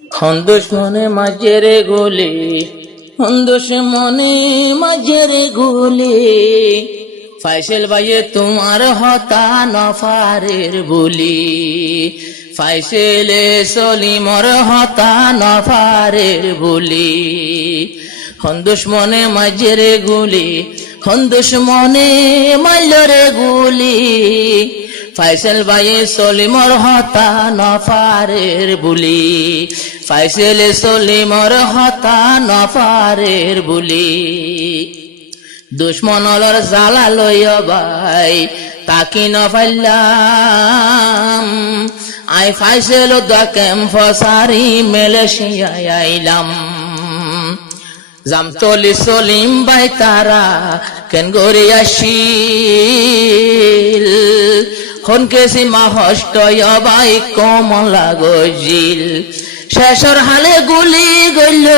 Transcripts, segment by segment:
দুশ্মনে মাঝের গুলি, দুশ্মনে মাঝের গুলি, ফাইসেল ভাইয়ে তোমার হতা নফারের বুলি, ফাইসেলে সলিমর হতা নফারের বুলি। দুশ্মনে মাঝের গুলি, দুশ্মনে মাল্যর গুলি, ফাইসেল ভাইয়ে সলিমর হতা নফারের বুলি, ফাইসেল সলিমর হতা নফারের বুলি। দুশ্মনলর জালা লইয়া ভাই তাকি নফাইলাম, আই ফাইসেল দাকেম ফসারি মেলেশিয়ায় আইলাম। জামতলি সলিম ভাই তারা কেন গড়ে আসিল, হনকেসি মাহষ্টয় ভাই কমলা গজিল। শেষর হালে গুলি গইল,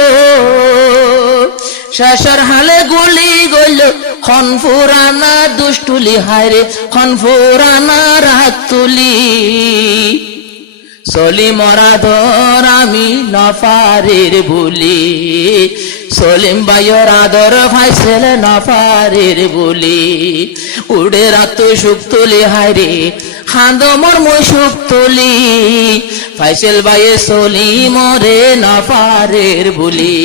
শেষর হালে গুলি গইল, খন ফুরানা দুষ্টুলি হায়রে, খন ফুরানা রাত তুলি। সলিমর আদর আমি নফারের বুলি, সলিম ভাইয়ের আদর ফাইসেল নফারের বুলি। উড়ে রাত সুখ তুলি হায়রে, খান্দমর মই সুখ তুলি, ফাইসেল ভাইয়ে সলিমরে নফারের বুলি,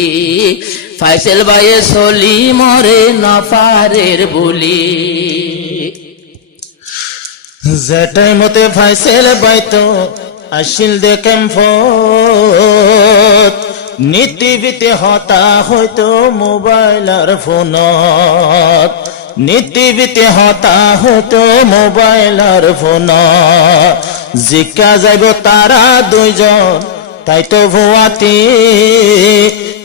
ফাইসেল ভাইয়ে সলিমরে নফারের বুলি। যেটাই মতে ফাইসেল বাইতো আসিল দেখেম নীতিবিতে হতা হয়তো মোবাইলার ফোনত, নীতিবিতে হতা হয়তো মোবাইলার ফোনত। জিজ্ঞা যাইব তারা দুইজন তাই তো ভুয়াতি,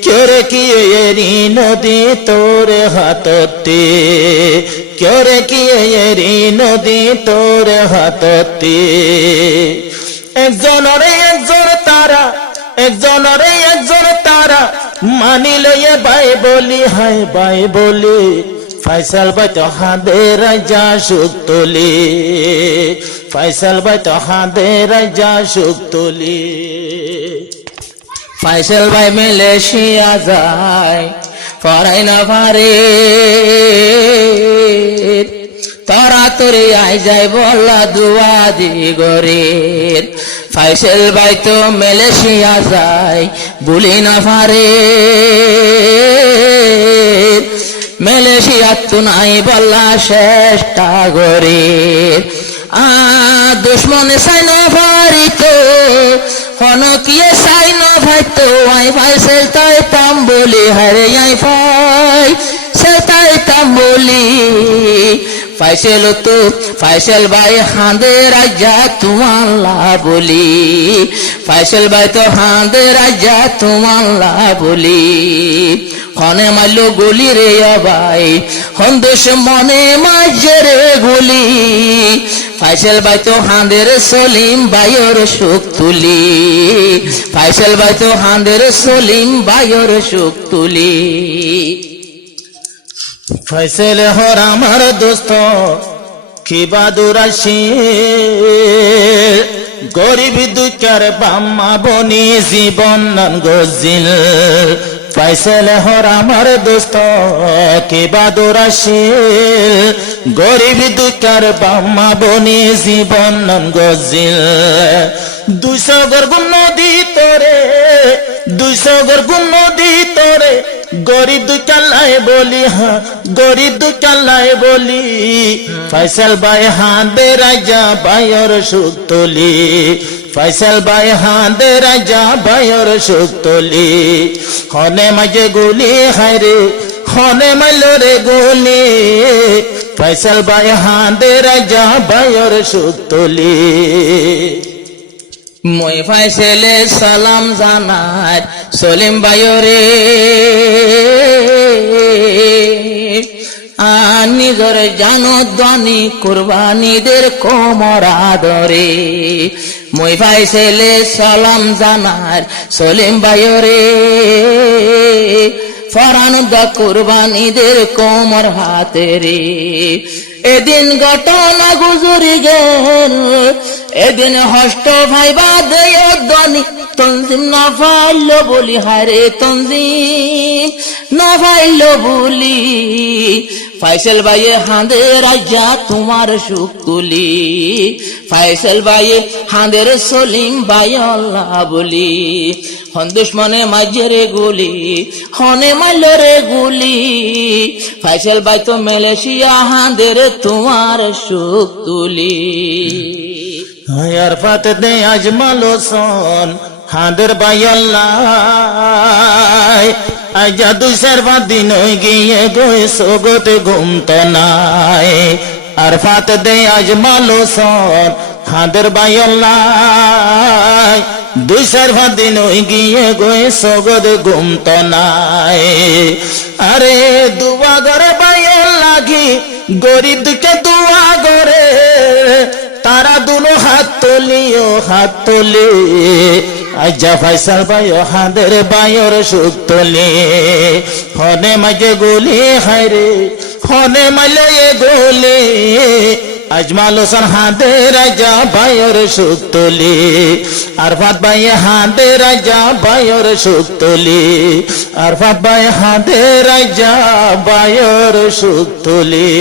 কেরে কি এরি নদী তোরে হাততে, কেরে কি এরি নদী তোরে হাততে। একজনরে একজন তারা, একজনরে একজন তারা, মানিলে বাই বলি হাই বাই বলি। ফাইসাল ভাই তো হাঁদে রাজা সুখ তুলি, ফাইসাল ভাই তো হাঁদে রাজা সুখ তুলি। ফাইসেল ভাই মেলেশিয়া যায় ফরাই না পারে, তারা তোরে আই যায় বলা দুয়া দি গরের। ফাইসেল ভাই তো মেলেশিয়া যায় বলি না পারে, মেলেশিয়া তো নাই বলা শেষটা গরের। দুশ্মনে চাই না পারিত, হনকিয়ে চাই না ভাইতো, আই ফাইসেল তাই তাম বলি হারে, আই ফাই সে তাই তাম বলি। ফাইসেল তো ফাইসেল ভাই হাঁদে রাজা তোমাল্লা বলি, ফাইসেল ভাই তো হাঁদে রাজা তোমাল্লা বলি। হনে মারল গুলি রে ভাই, হন দুশ্মনে মাঝে রে গুলি, ফাইসেল ভাই তো হাঁদের সলিম ভাইয়ের সুখ তুলি, ফাইসেল ভাই তো হাঁদের সলিম ভাইয়ের সুখ তুলি। ফাইসেল হর আমার দোস্ত কি বাদুর আসি, গরিব দুঃখের বাম্মা বনি জীবন নান গজিল। ফাইসেল হর আমার দোস্ত কি বাদুর আসি, গরিব দুঃখের বাম্মা বনি জীবন নান গজিল। 200 গর্গুণ নদী তোরে, 200 গর্গুণ নদী তোরে, গরিব দুকাল্লায় বলি, হ্যাঁ গরিব দুকাল্লায় বলি। ফাইসেল ভাই হাঁদে রাজা ভাইয়ের সুখ তুলি, ফাইসেল ভাই হাঁদে রাজা ভাইয়ের সুখ তুলি। হনে মাঝে গুলি হায়রে, হনে মাইলরে গুলি, ফাইসেল ভাই হাঁদে রাজা ভাইয়ের সুখ তুলি। মই ফাইসেলে সালাম জানার সলিম ভাইরে, নিজের জানো ধ্বনি কুরবানিদের কোমর আদরে। মই ফাইসেলে সালাম জানার সলিম ভাইরে, ফরান দা কুরবানিদের কোমর হাতে রে। এদিন ঘটনা গুজরি গেল, এদিন হষ্ট ভাইবা দেয় দনি, তনজিম না পাইল বলি, হারে তনজিম না পাইল বলি, ফাইসাল ভাইয়ে হাঁদে রাজা তোমার সুখ তুলি, ফাইসাল ভাইয়ে হাঁদের সলিম ভাই আল্লাহ বলি, হন দুশ্মনে মাঝে রে গুলি, হনে মাইল রে গুলি, ফাইসাল ভাই তো মালয়েশিয়া হাঁদের তোমার সুখ তুলি। আরফাত দে আজমালো সন হাঁদের ভাই আল্লাহ, আজা দুইশের দিন গিয়ে গইছো গোতে ঘুমতে নাই, আরফাত দে আজমালো সন হাঁদের ভাই আল্লাহ, দুইশের দিন গিয়ে গইছো গোতে ঘুমতে নাই। আরে দুয়া করে ভাই লাগি গরিবকে দুয়া করে, তারা দুনো হাত তুলিও হাত তুলি, আজা ফাইসাল ভাই হাঁদের ভাইয়ের সুখ তুলি, হনে মাঝে গুলি হায়রে হনে মাইলে গুলি, আজমাল হোসেন হাঁদের রাজা ভাইয়ের সুখ তুলি, আরফাত ভাই হাঁদের রাজা ভাইয়ের সুখ তুলি, আরফাত ভাই হাঁদের রাজা ভাইয়ের সুখ তুলি।